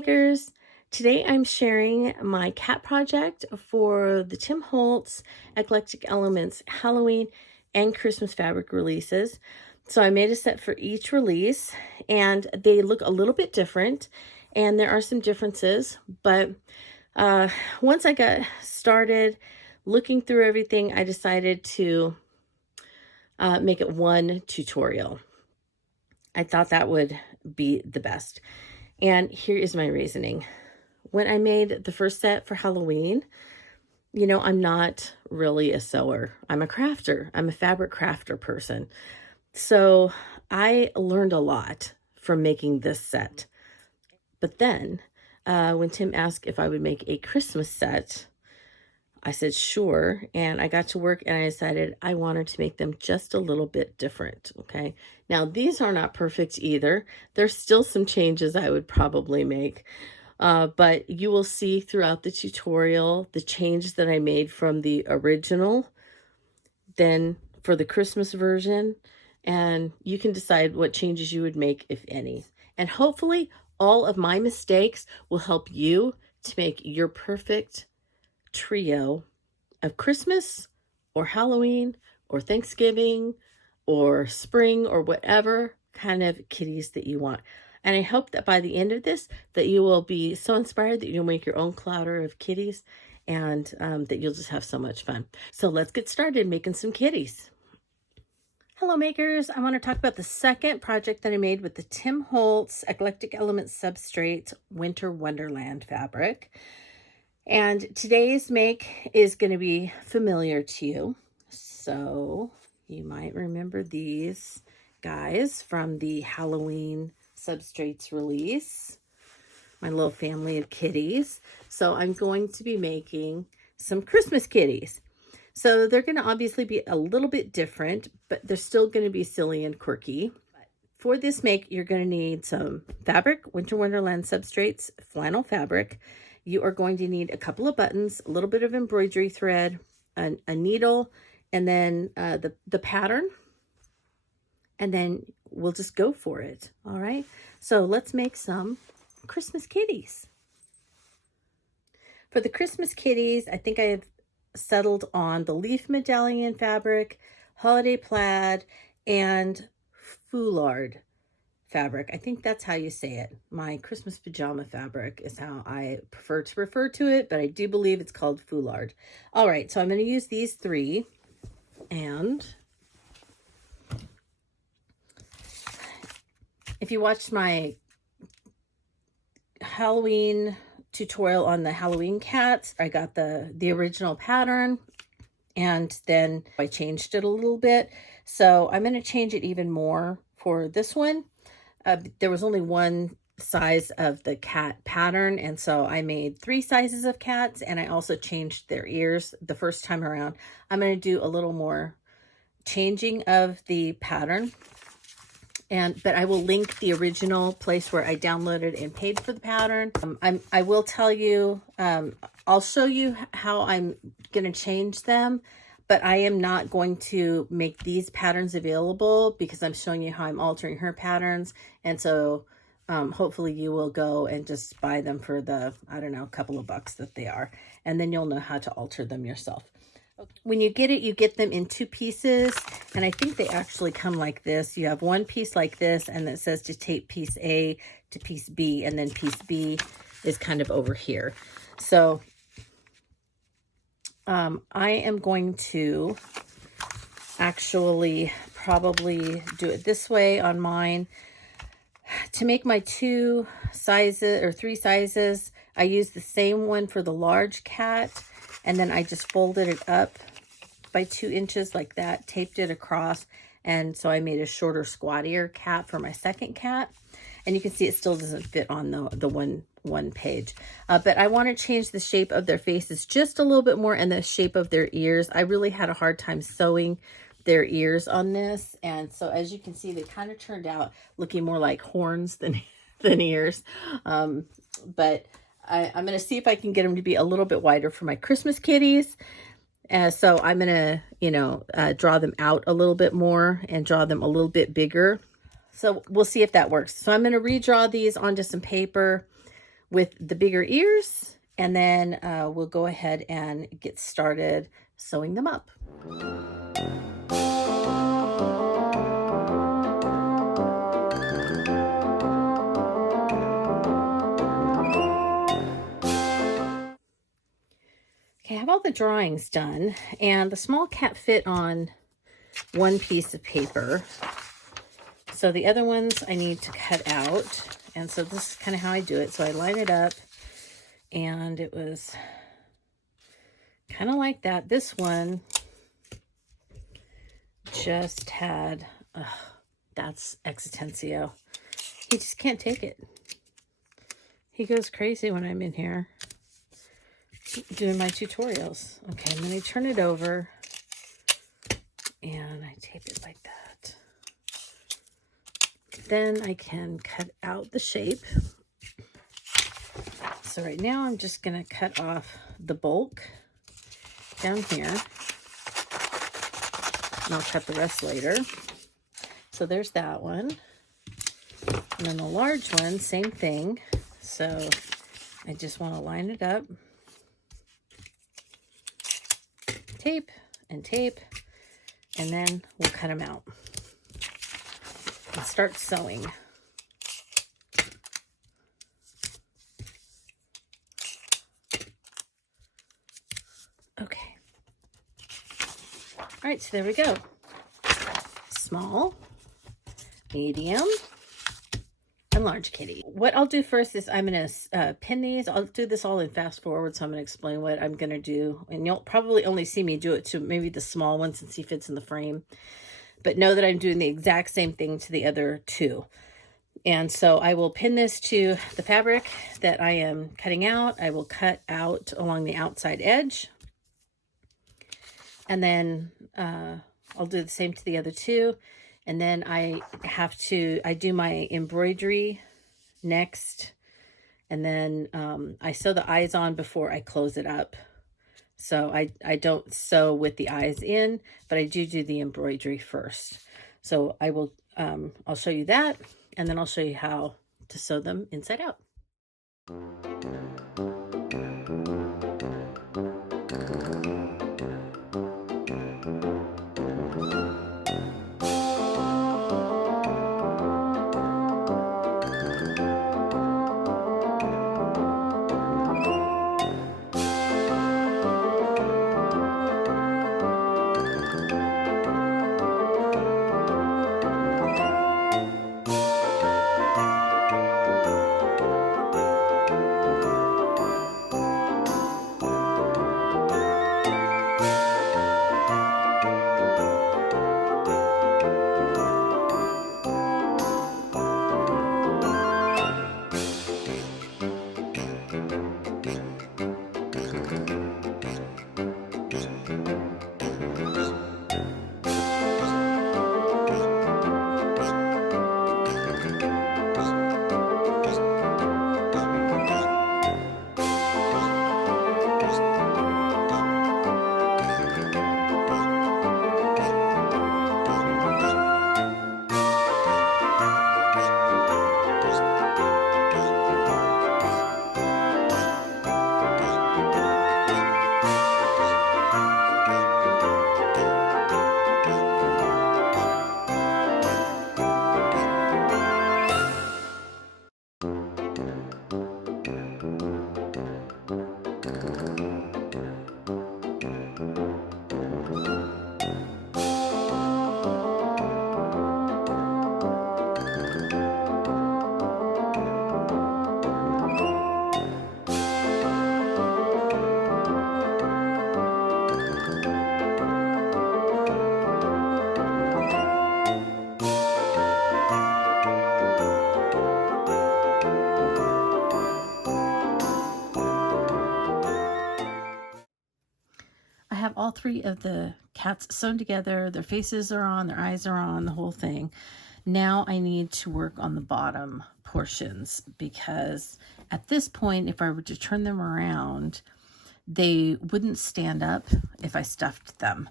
makers. Today I'm sharing my cat project for the Tim Holtz Eclectic Elements Halloween and Christmas fabric releases. So I made a set for each release and they look a little bit different and there are some differences, but once I got started looking through everything, I decided to make it one tutorial. I thought that would be the best. And here is my reasoning. When I made the first set for Halloween, you know, I'm not really a sewer. I'm a crafter. I'm a fabric crafter person. So I learned a lot from making this set. But then when Tim asked if I would make a Christmas set, I said, sure. And I got to work and I decided I wanted to make them just a little bit different. Okay. Now these are not perfect either. There's still some changes I would probably make. But you will see throughout the tutorial the changes that I made from the original, then for the Christmas version, and you can decide what changes you would make, if any. And hopefully all of my mistakes will help you to make your perfect trio of Christmas or Halloween or Thanksgiving or spring or whatever kind of kitties that you want. And I hope that by the end of this, that you will be so inspired that you'll make your own clutter of kitties and that you'll just have so much fun. So let's get started making some kitties. Hello makers, I want to talk about the second project that I made with the Tim Holtz Eclectic Elements Substrate Winter Wonderland fabric. And today's make is going to be familiar to you. So you might remember these guys from the Halloween substrates release, my little family of kitties. So I'm going to be making some Christmas kitties. So they're going to obviously be a little bit different, but they're still going to be silly and quirky. For this make, you're going to need some fabric, Winter Wonderland substrates, flannel fabric. You are going to need a couple of buttons, a little bit of embroidery thread, a needle, and then the pattern. And then we'll just go for it. All right. So let's make some Christmas kitties. For the Christmas kitties, I think I have settled on the leaf medallion fabric, holiday plaid, and foulard fabric. I think that's how you say it. My Christmas pajama fabric is how I prefer to refer to it, but I do believe it's called foulard. All right, so I'm going to use these three. And if you watched my Halloween tutorial on the Halloween cats, I got the original pattern and then I changed it a little bit. So I'm going to change it even more for this one. There was only one size of the cat pattern, and so I made 3 sizes of cats, and I also changed their ears the first time around. I'm going to do a little more changing of the pattern, but I will link the original place where I downloaded and paid for the pattern. I will tell you, I'll show you how I'm going to change them, but I am not going to make these patterns available because I'm showing you how I'm altering her patterns. And so hopefully you will go and just buy them for the, I don't know, couple of bucks that they are. And then you'll know how to alter them yourself. When you get it, you get them in 2 pieces. And I think they actually come like this. You have one piece like this, and it says to tape piece A to piece B. And then piece B is kind of over here. So I am going to actually probably do it this way on mine. To make my 2 sizes or 3 sizes, I used the same one for the large cat, and then I just folded it up by 2 inches like that, taped it across, and so I made a shorter, squattier cat for my second cat. And you can see it still doesn't fit on the one page. But I want to change the shape of their faces just a little bit more and the shape of their ears. I really had a hard time sewing their ears on this. And so as you can see, they kind of turned out looking more like horns than ears. But I'm going to see if I can get them to be a little bit wider for my Christmas kitties. So I'm going to, draw them out a little bit more and draw them a little bit bigger. So we'll see if that works. So I'm going to redraw these onto some paper with the bigger ears, and then we'll go ahead and get started sewing them up. Okay, I have all the drawings done, and the small cat fit on one piece of paper. So the other ones I need to cut out. And so this is kind of how I do it. So I line it up, and it was kind of like that. This one just had, that's Existencio. He just can't take it. He goes crazy when I'm in here doing my tutorials. Okay, and then I turn it over and I tape it like that. Then I can cut out the shape. So right now I'm just going to cut off the bulk down here. And I'll cut the rest later. So there's that one. And then the large one, same thing. So I just want to line it up. Tape and tape. And then we'll cut them out. And start sewing. Okay. All right, so there we go. Small, medium, and large kitty. What I'll do first is I'm going to pin these. I'll do this all in fast forward, so I'm going to explain what I'm going to do. And you'll probably only see me do it to maybe the small one since he fits in the frame. But know that I'm doing the exact same thing to the other two. And so I will pin this to the fabric that I am cutting out. I will cut out along the outside edge. And then I'll do the same to the other two. And then I do my embroidery next. And then I sew the eyes on before I close it up. So I don't sew with the eyes in, but I do the embroidery first. So I will, I'll show you that, and then I'll show you how to sew them inside out. Have all three of the cats sewn together. Their faces are on, their eyes are on, the whole thing. Now I need to work on the bottom portions, because at this point, if I were to turn them around, they wouldn't stand up if I stuffed them,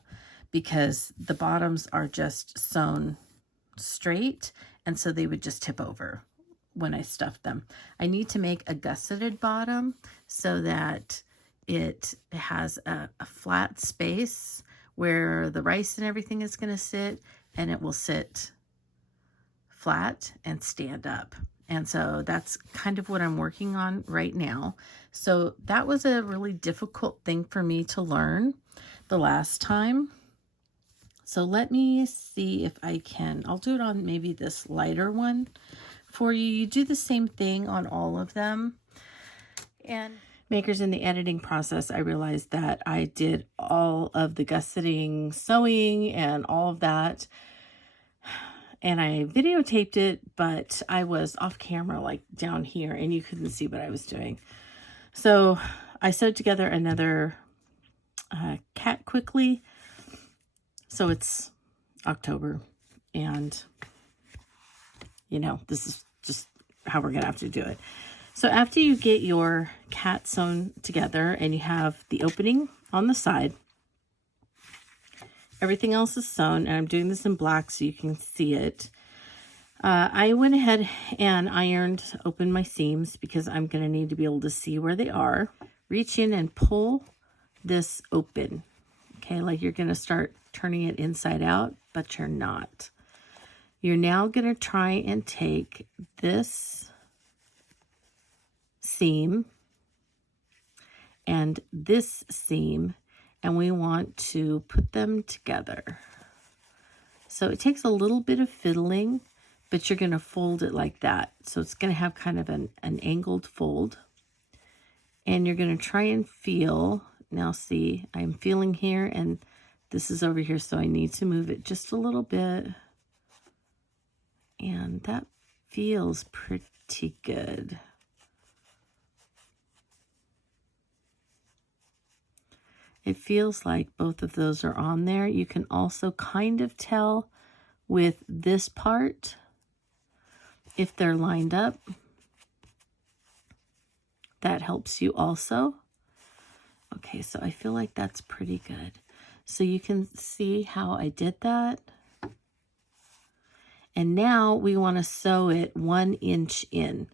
because the bottoms are just sewn straight, and so they would just tip over when I stuff them. I need to make a gusseted bottom so that it has a flat space where the rice and everything is going to sit, and it will sit flat and stand up. And so that's kind of what I'm working on right now. So that was a really difficult thing for me to learn the last time. So let me see if I can, I'll do it on maybe this lighter one for you. You do the same thing on all of them. And makers, in the editing process, I realized that I did all of the gusseting, sewing, and all of that. And I videotaped it, but I was off camera, like down here, and you couldn't see what I was doing. So I sewed together another cat quickly. So it's October, and you know, this is just how we're gonna have to do it. So after you get your cat sewn together and you have the opening on the side, everything else is sewn, and I'm doing this in black so you can see it. I went ahead and opened my seams because I'm going to need to be able to see where they are. Reach in and pull this open. Okay, like you're going to start turning it inside out, but you're not. You're now going to try and take this seam and this seam, and we want to put them together. So it takes a little bit of fiddling, but you're going to fold it like that. So it's going to have kind of an angled fold. And you're going to try and feel. Now see, I'm feeling here, and this is over here, so I need to move it just a little bit. And that feels pretty good. It feels like both of those are on there. You can also kind of tell with this part if they're lined up. That helps you also. Okay, so I feel like that's pretty good. So you can see how I did that. And now we want to sew it 1 inch in.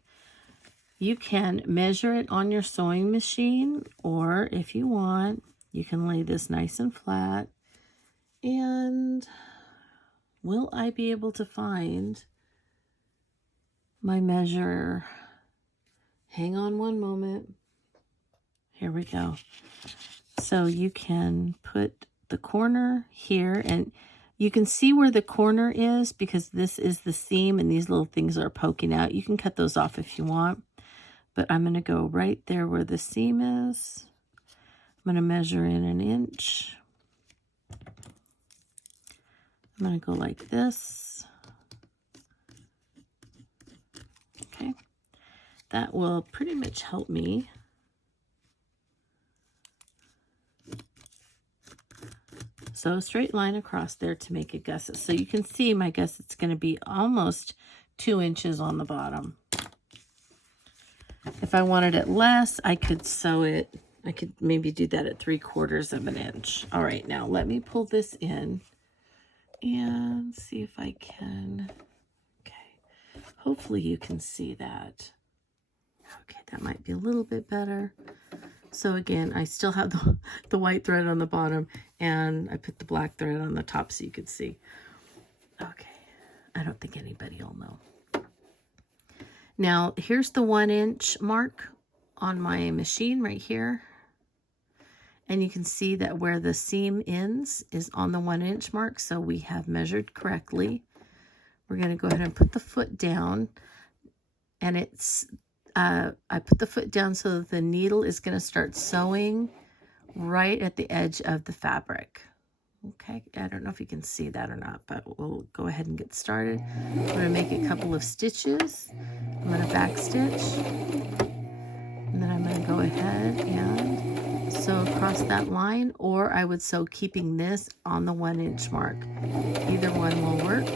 You can measure it on your sewing machine, or if you want, you can lay this nice and flat. And will I be able to find my measure? Hang on one moment. Here we go. So you can put the corner here, and you can see where the corner is because this is the seam and these little things are poking out. You can cut those off if you want, but I'm going to go right there where the seam is. I'm going to measure in 1 inch. I'm going to go like this. Okay. That will pretty much help me. So a straight line across there to make a gusset. So you can see my gusset's going to be almost 2 inches on the bottom. If I wanted it less, I could sew it. I could maybe do that at 3/4 of an inch. All right, now let me pull this in and see if I can. Okay, hopefully you can see that. Okay, that might be a little bit better. So again, I still have the white thread on the bottom, and I put the black thread on the top so you could see. Okay, I don't think anybody will know. Now, here's the 1 inch mark on my machine right here. And you can see that where the seam ends is on the 1 inch mark, so we have measured correctly. We're going to go ahead and put the foot down, and it's I put the foot down so that the needle is going to start sewing right at the edge of the fabric. Okay, I don't know if you can see that or not, but we'll go ahead and get started. I'm going to make a couple of stitches. I'm going to back stitch, and then I'm going to go ahead and sew across that line, or I would sew keeping this on the 1 inch mark. Either one will work.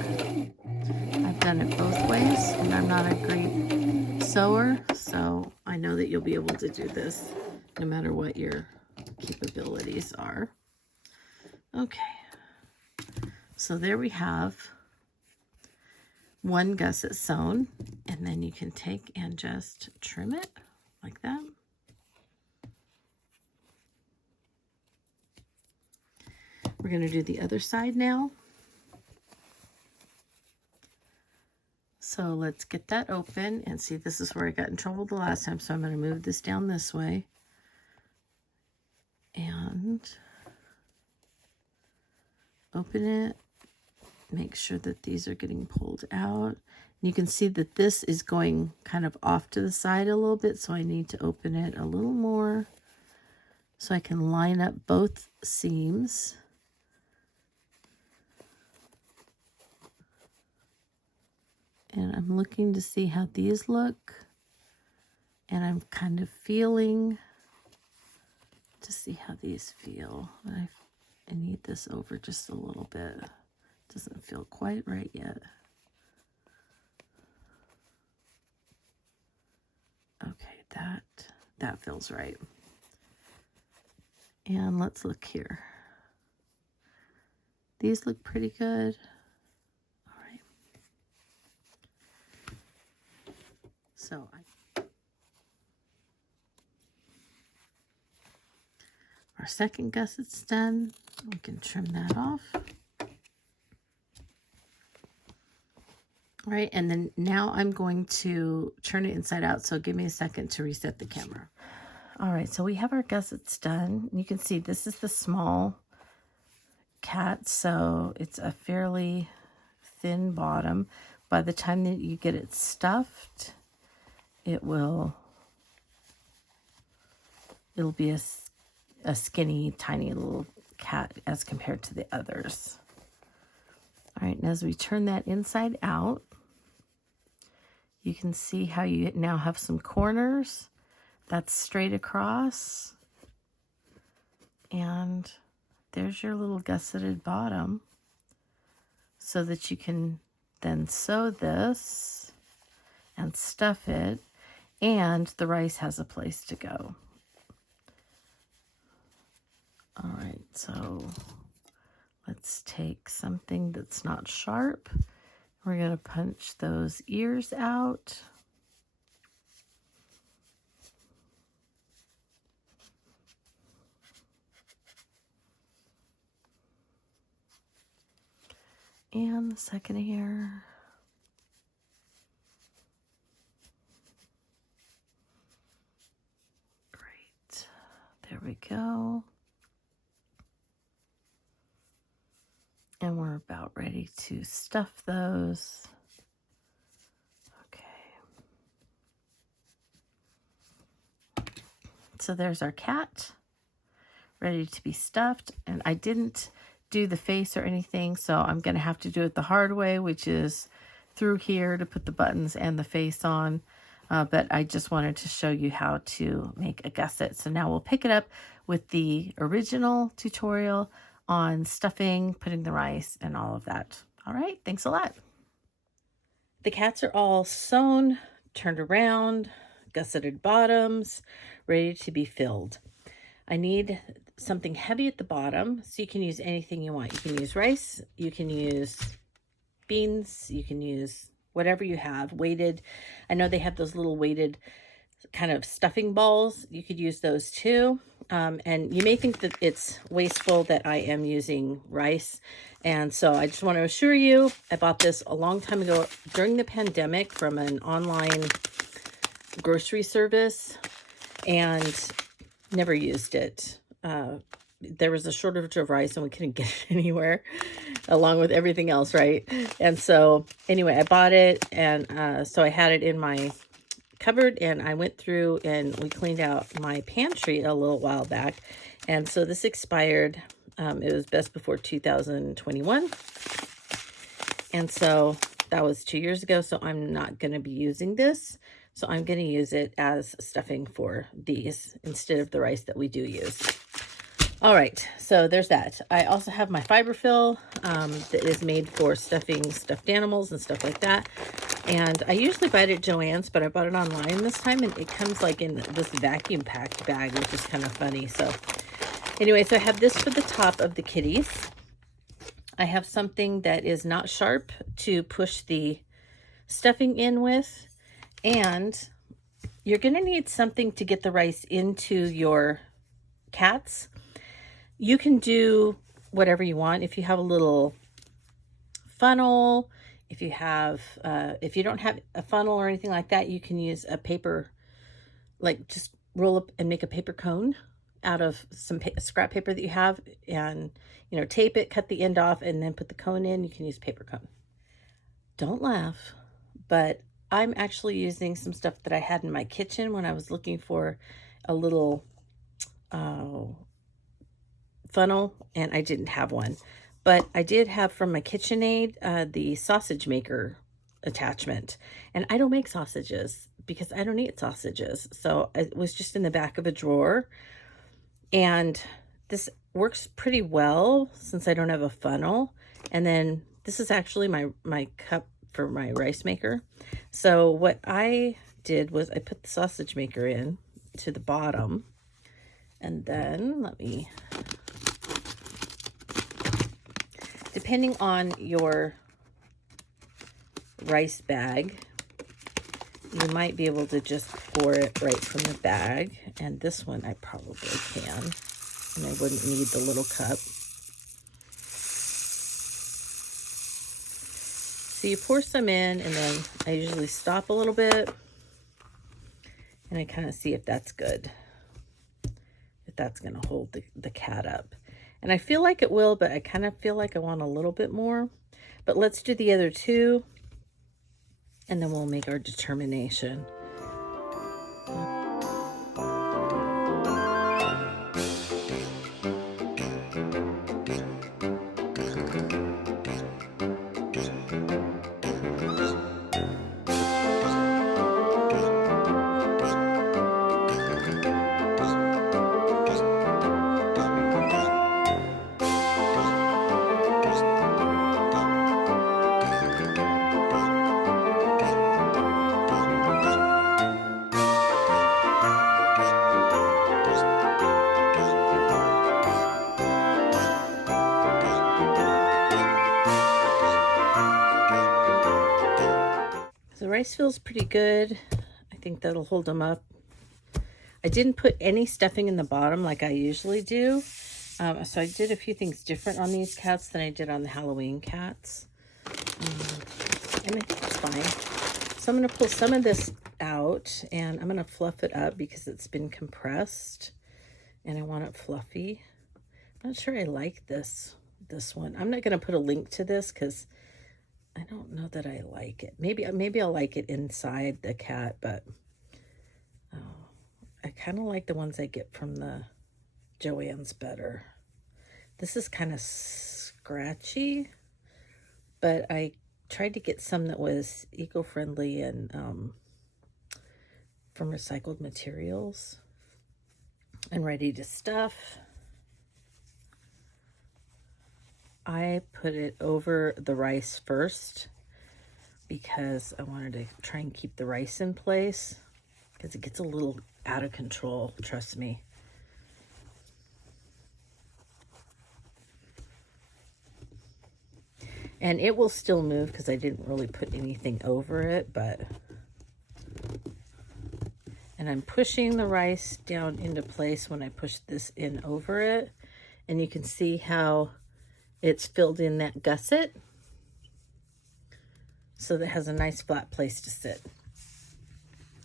I've done it both ways, and I'm not a great sewer, so I know that you'll be able to do this no matter what your capabilities are. Okay, so there we have one gusset sewn, and then you can take and just trim it like that. We're going to do the other side now. So let's get that open and see. This is where I got in trouble the last time, so I'm going to move this down this way and open it. Make sure that these are getting pulled out. You can see that this is going kind of off to the side a little bit, so I need to open it a little more so I can line up both seams. And I'm looking to see how these look, and I'm kind of feeling to see how these feel. I need this over just a little bit. Doesn't feel quite right yet. Okay, that feels right. And let's look here. These look pretty good. All right. So our second gusset's done. We can trim that off. All right, and then now I'm going to turn it inside out, so give me a second to reset the camera. All right, so we have our gussets done. You can see this is the small cat, so it's a fairly thin bottom. By the time that you get it stuffed, it'll be a skinny, tiny little cat as compared to the others. All right, and as we turn that inside out, you can see how you now have some corners. That's straight across. And there's your little gusseted bottom, so that you can then sew this and stuff it, and the rice has a place to go. All right, so let's take something that's not sharp. We're going to punch those ears out. And the second ear. Great. There we go. And we're about ready to stuff those. Okay. So there's our cat, ready to be stuffed. And I didn't do the face or anything, so I'm going to have to do it the hard way, which is through here to put the buttons and the face on. But I just wanted to show you how to make a gusset. So now we'll pick it up with the original tutorial on stuffing, putting the rice, and all of that. All right, thanks a lot. The cats are all sewn, turned around, gusseted bottoms, ready to be filled. I need something heavy at the bottom, so you can use anything you want. You can use rice, you can use beans, you can use whatever you have, weighted. I know they have those little weighted kind of stuffing balls. You could use those too. And you may think that it's wasteful that I am using rice. And so I just want to assure you, I bought this a long time ago during the pandemic from an online grocery service and never used it. There was a shortage of rice and we couldn't get it anywhere along with everything else, right? And so anyway, I bought it, and so I had it in my cupboard, and I went through and we cleaned out my pantry a little while back, and so this expired. It was best before 2021, and so that was 2 years ago, so I'm not going to be using this. So I'm going to use it as stuffing for these instead of the rice that we do use. All right, so there's that. I also have my fiberfill that is made for stuffing stuffed animals and stuff like that. And I usually buy it at Joann's, but I bought it online this time, and it comes like in this vacuum packed bag, which is kind of funny. So anyway, so I have this for the top of the kitties. I have something that is not sharp to push the stuffing in with. And you're going to need something to get the rice into your cats. You can do whatever you want. If you have a little funnel, if you don't have a funnel or anything like that, you can use a paper, like just roll up and make a paper cone out of some scrap paper that you have, and tape it, cut the end off, and then put the cone in. You can use paper cone. Don't laugh, but I'm actually using some stuff that I had in my kitchen when I was looking for a little funnel, and I didn't have one. But I did have from my KitchenAid the sausage maker attachment. And I don't make sausages because I don't eat sausages. So it was just in the back of a drawer. And this works pretty well since I don't have a funnel. And then this is actually my cup for my rice maker. So what I did was I put the sausage maker in to the bottom. And then depending on your rice bag, you might be able to just pour it right from the bag. And this one I probably can, and I wouldn't need the little cup. So you pour some in, and then I usually stop a little bit, and I kind of see if that's good, if that's going to hold the cat up. And I feel like it will, but I kind of feel like I want a little bit more. But let's do the other two, and then we'll make our determination. The rice feels pretty good. I think that'll hold them up. I didn't put any stuffing in the bottom like I usually do. So I did a few things different on these cats than I did on the Halloween cats. And I think it's fine. So I'm going to pull some of this out, and I'm going to fluff it up because it's been compressed and I want it fluffy. I'm not sure I like this one. I'm not going to put a link to this because I don't know that I like it. Maybe I'll like it inside the cat, but I kind of like the ones I get from the Joann's better. This is kind of scratchy, but I tried to get some that was eco-friendly and from recycled materials and ready to stuff. I put it over the rice first because I wanted to try and keep the rice in place because it gets a little out of control, trust me. And it will still move because I didn't really put anything over it, and I'm pushing the rice down into place when I push this in over it. And you can see how it's filled in that gusset, so that it has a nice flat place to sit.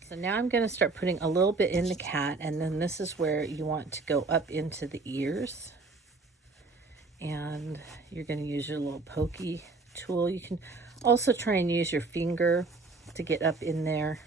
So now I'm going to start putting a little bit in the cat, and then this is where you want to go up into the ears. And you're going to use your little pokey tool. You can also try and use your finger to get up in there.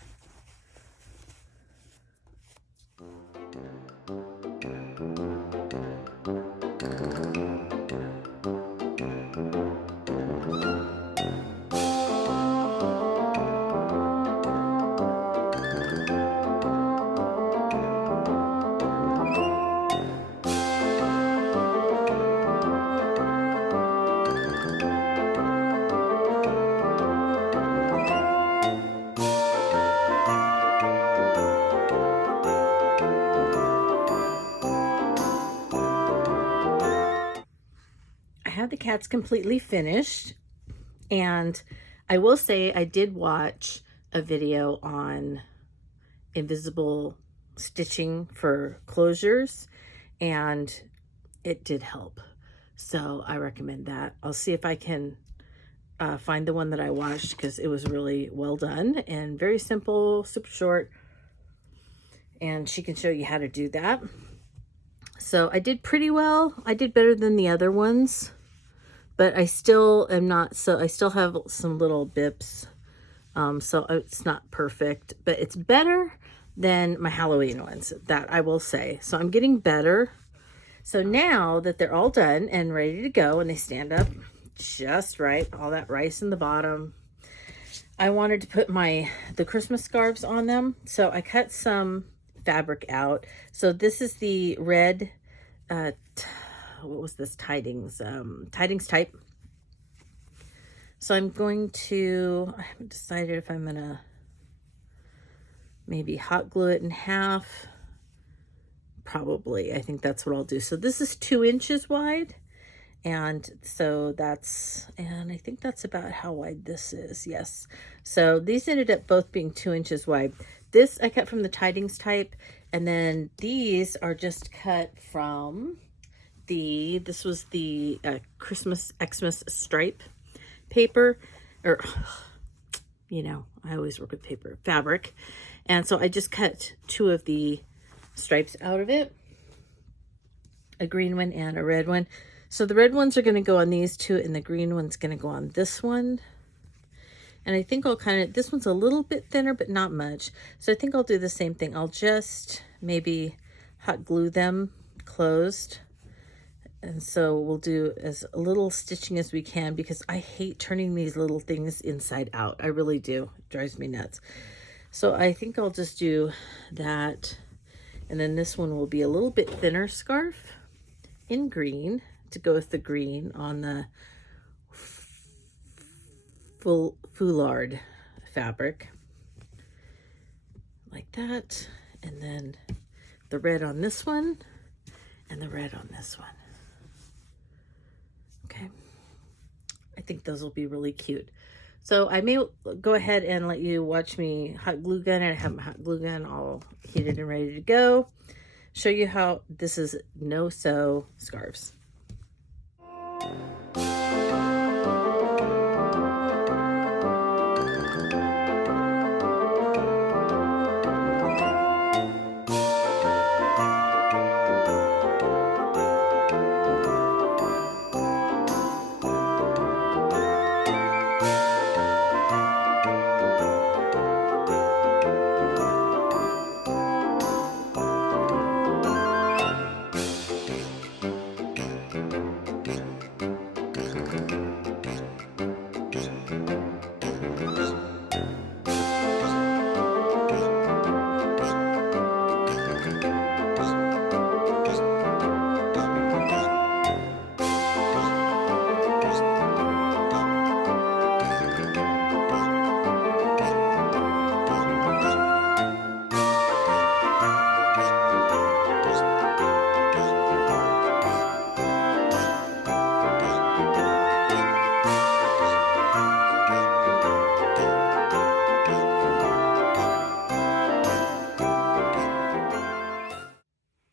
The cat's completely finished, and I will say I did watch a video on invisible stitching for closures, and it did help. So I recommend that. I'll see if I can find the one that I watched, because it was really well done and very simple, super short, and she can show you how to do that. So I did pretty well. I did better than the other ones, but I still am not, so I still have some little bips. So it's not perfect, but it's better than my Halloween ones, that I will say. So I'm getting better. So now that they're all done and ready to go, and they stand up just right, all that rice in the bottom, I wanted to put the Christmas scarves on them. So I cut some fabric out. So this is the red, what was this, tidings type. So I'm going to, I haven't decided if I'm gonna maybe hot glue it in half. Probably, I think that's what I'll do. So this is 2 inches wide. And so and I think that's about how wide this is. Yes. So these ended up both being 2 inches wide. This I cut from the tidings type. And then these are just cut from this was the Christmas Xmas stripe paper, or, you know, I always work with fabric. And so I just cut 2 of the stripes out of it, a green one and a red one. So the red ones are going to go on these 2, and the green one's going to go on this one. And I think I'll this one's a little bit thinner, but not much. So I think I'll do the same thing. I'll just maybe hot glue them closed. And so we'll do as little stitching as we can, because I hate turning these little things inside out. I really do. It drives me nuts. So I think I'll just do that. And then this one will be a little bit thinner scarf in green, to go with the green on the foulard fabric, like that. And then the red on this one, and the red on this one. Okay, I think those will be really cute. So I may go ahead and let you watch me hot glue gun, and I have my hot glue gun all heated and ready to go. Show you how this is no-sew scarves.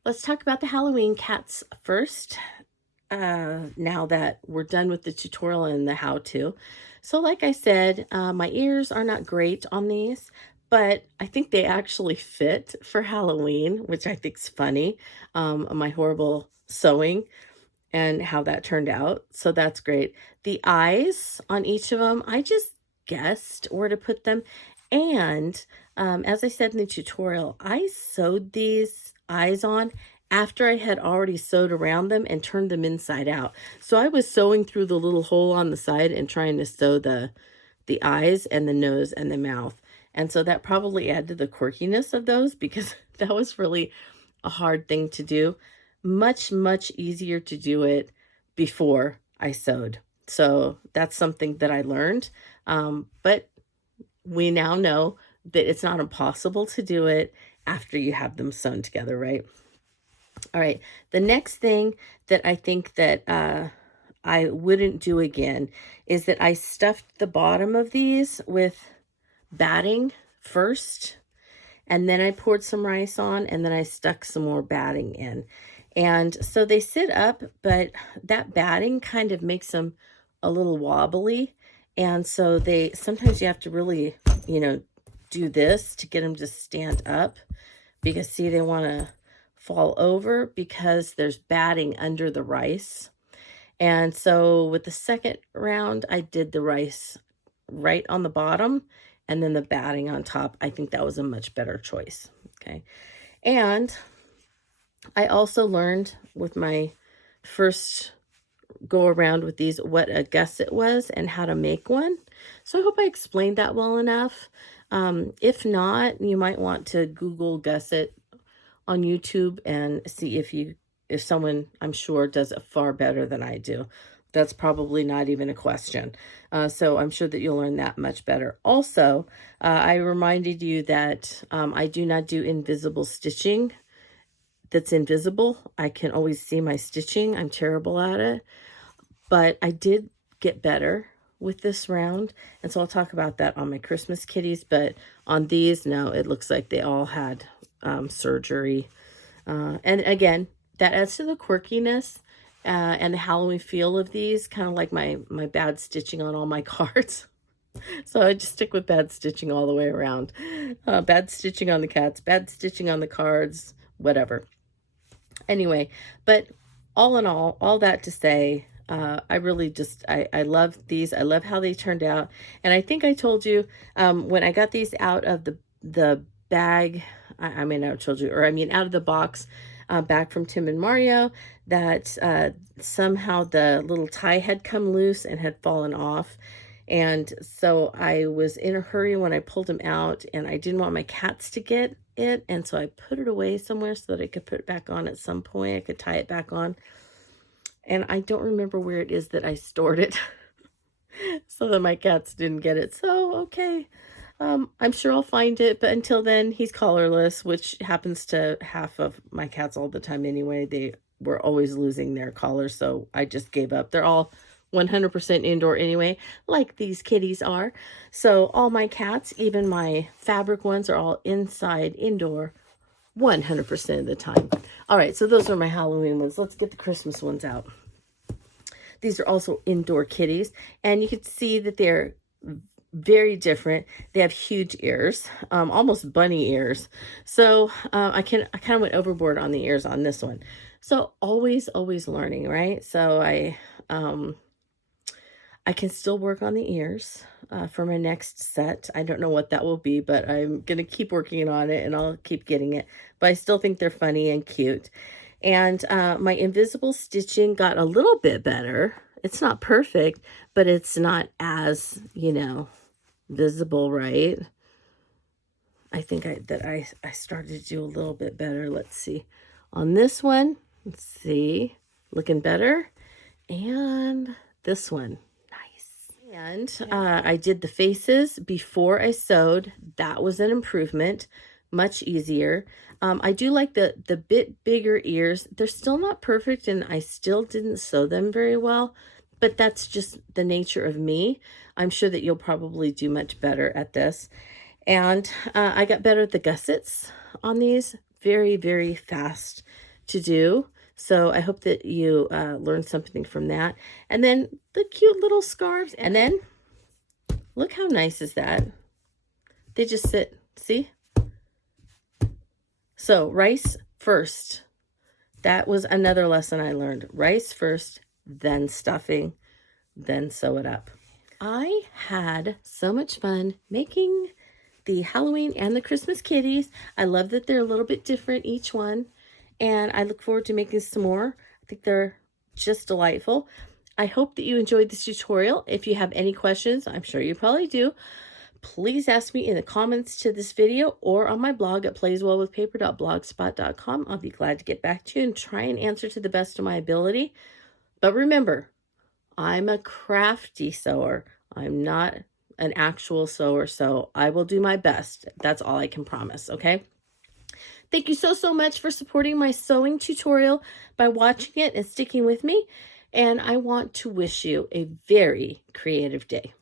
Let's talk about the Halloween cats first, now that we're done with the tutorial and the how-to. So like I said, my ears are not great on these, but I think they actually fit for Halloween, which I think is funny, my horrible sewing and how that turned out. So that's great. The eyes on each of them, I just guessed where to put them. And as I said in the tutorial, I sewed these eyes on after I had already sewed around them and turned them inside out. So I was sewing through the little hole on the side and trying to sew the eyes and the nose and the mouth. And so that probably added to the quirkiness of those, because that was really a hard thing to do. Much, much easier to do it before I sewed. So that's something that I learned. But we now know that it's not impossible to do it after you have them sewn together, right? All right. The next thing that I think that I wouldn't do again is that I stuffed the bottom of these with batting first, and then I poured some rice on, and then I stuck some more batting in. And so they sit up, but that batting kind of makes them a little wobbly. And so sometimes you have to really, do this to get them to stand up, because see, they want to fall over because there's batting under the rice. And so with the second round, I did the rice right on the bottom and then the batting on top. I think that was a much better choice. Okay. And I also learned with my first go around with these what a gusset was and how to make one. So I hope I explained that well enough. If not, you might want to Google gusset on YouTube and see if someone, I'm sure, does it far better than I do. That's probably not even a question. So I'm sure that you'll learn that much better. Also, I reminded you that I do not do invisible stitching that's invisible. I can always see my stitching. I'm terrible at it. But I did get better with this round. And so I'll talk about that on my Christmas kitties. But on these, no, it looks like they all had surgery. And again, that adds to the quirkiness and the Halloween feel of these, kind of like my bad stitching on all my cards. So I just stick with bad stitching all the way around. Bad stitching on the cats, bad stitching on the cards, whatever. Anyway, but all in all that to say, I really just, I love these. I love how they turned out. And I think I told you when I got these out of the bag, I may not have told you, or I mean out of the box, back from Tim and Mario, that somehow the little tie had come loose and had fallen off. And so I was in a hurry when I pulled them out, and I didn't want my cats to get it. And so I put it away somewhere so that I could put it back on at some point. I could tie it back on. And I don't remember where it is that I stored it so that my cats didn't get it. So, okay. I'm sure I'll find it, but until then, he's collarless, which happens to half of my cats all the time anyway. They were always losing their collars, so I just gave up. They're all 100% indoor anyway, like these kitties are. So all my cats, even my fabric ones, are all inside, indoor, 100% of the time. All right, so those are my Halloween ones. Let's get the Christmas ones out. These are also indoor kitties, and you can see that they're very different. They have huge ears, almost bunny ears. So I kind of went overboard on the ears on this one. So always learning, right? So I can still work on the ears for my next set. I don't know what that will be, but I'm going to keep working on it and I'll keep getting it. But I still think they're funny and cute. And my invisible stitching got a little bit better. It's not perfect, but it's not as, visible, right? I think I started to do a little bit better. Let's see. On this one, let's see. Looking better. And this one. And I did the faces before I sewed. That was an improvement, much easier. I do like the bit bigger ears. They're still not perfect, and I still didn't sew them very well, but that's just the nature of me. I'm sure that you'll probably do much better at this. And I got better at the gussets on these. Very, very fast to do. So I hope that you learned something from that. And then the cute little scarves. And then look how nice is that? They just sit, see? So rice first. That was another lesson I learned. Rice first, then stuffing, then sew it up. I had so much fun making the Halloween and the Christmas kitties. I love that they're a little bit different, each one. And I look forward to making some more. I think they're just delightful. I hope that you enjoyed this tutorial. If you have any questions, I'm sure you probably do, please ask me in the comments to this video or on my blog at playswellwithpaper.blogspot.com. I'll be glad to get back to you and try and answer to the best of my ability. But remember, I'm a crafty sewer. I'm not an actual sewer, so I will do my best. That's all I can promise, okay? Thank you so much for supporting my sewing tutorial by watching it and sticking with me. and I want to wish you a very creative day.